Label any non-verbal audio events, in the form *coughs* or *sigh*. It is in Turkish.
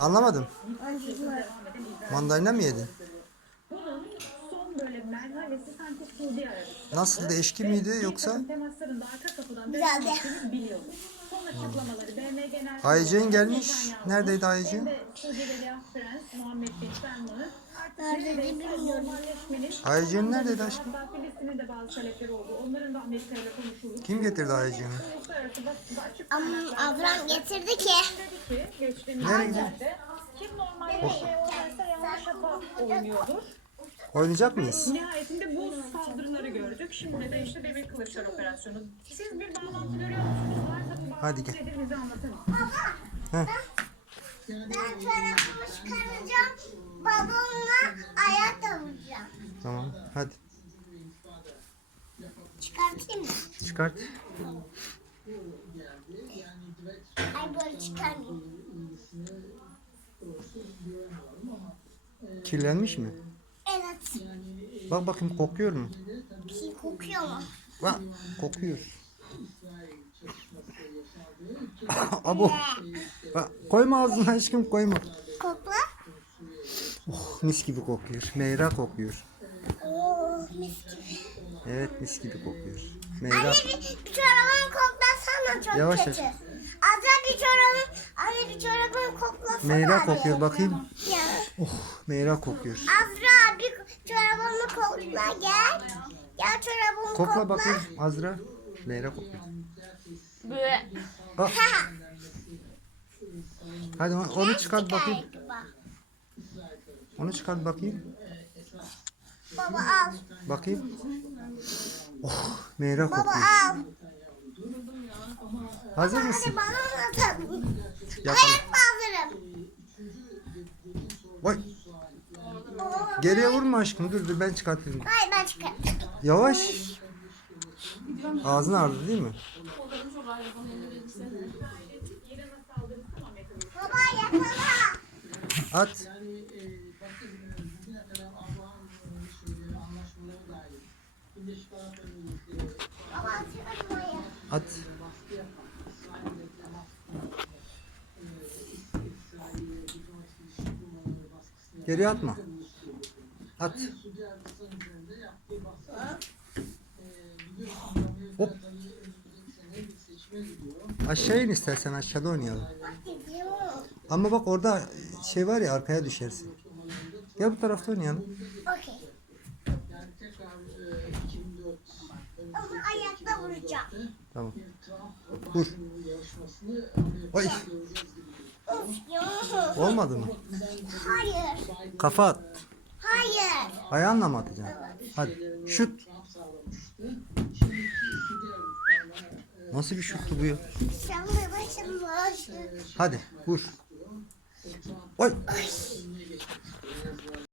Anlamadım. Mandalina mı yedin? Bunun son böyle merhalesi sanki Suudi Arabistan. Nasıldı? Eşki miydi yoksa? Da Güzeldi. Aycen gelmiş. Neredeydi Aycen? hem de Suudi Veliaht Prens Muhammed Bin Salman'ın artık Nerede bireysel bilmiyorum. Aycen neredeydi aşkım? Da. Kim getirdi Aycen'i? Ama Avram getirdi ki. günlerde kim normalleşmeye oynarsa yanlış hata oynuyordur. Oynayacak mıyız? Nihayetinde bu saldırıları gördük. Şimdi de işte Demir Kılıçlar operasyonu. Siz bir bağlantı görüyor musunuz? Varsa bu Hadi gel. nedir bize anlatın. Heh. Ben çorabımı çıkaracağım. Babamla ayak da vuracağım. Tamam. Hadi. Çıkartayım mı? Çıkart. Böyle çıkarmayayım. Kirlenmiş mi? Evet. Bak bakayım kokuyor mu? Bir şey kokuyor mu? Bak kokuyor. *coughs* Abo. Bak, koyma ağzına aşkım koyma. Kokla. Oh, mis gibi kokuyor. Meyra kokuyor. Oo mis gibi. Evet mis gibi kokuyor. Meyra. Anne bir, bir çorabını koklasana çok Yavaş kötü. yavaş. Azra bir çorabını, anne bir çorabını koklasana. Meyra kokuyor bakayım. Ya. Oh Meyra kokuyor. Azra bir çorabını kokla gel. Gel çorabımı kokla. Kokla bakayım Azra. Meyra kokuyor. Bak. Hadi onu- onu çıkart bakayım. Bak. Onu çıkart bakayım. Baba al. Bakayım. Oh Meyra Baba kokuyor. al. Hazır mısın? Hadi bana atalım. Yapalım. Hazırım. Oy. Geriye vurma aşkım. Dur dur ben çıkartayım. Hayır ben çıkarım. Yavaş. Ağzın ağrıdı değil mi? Baba yakala. At. At. Geriye atma. At. Hop. Aşağı in istersen aşağıda oynayalım. Ama bak orada şey var ya arkaya düşersin. Gel bu tarafta oynayalım. Okey. Ayakta vuracağım. Tamam. Vur. Oy. Olmadı mı? Hayır. Kafa at. Hayır. Ayağınla mı atacaksın? Hadi. Şut. Nasıl bir şuttu bu ya? Hadi vur. Oy.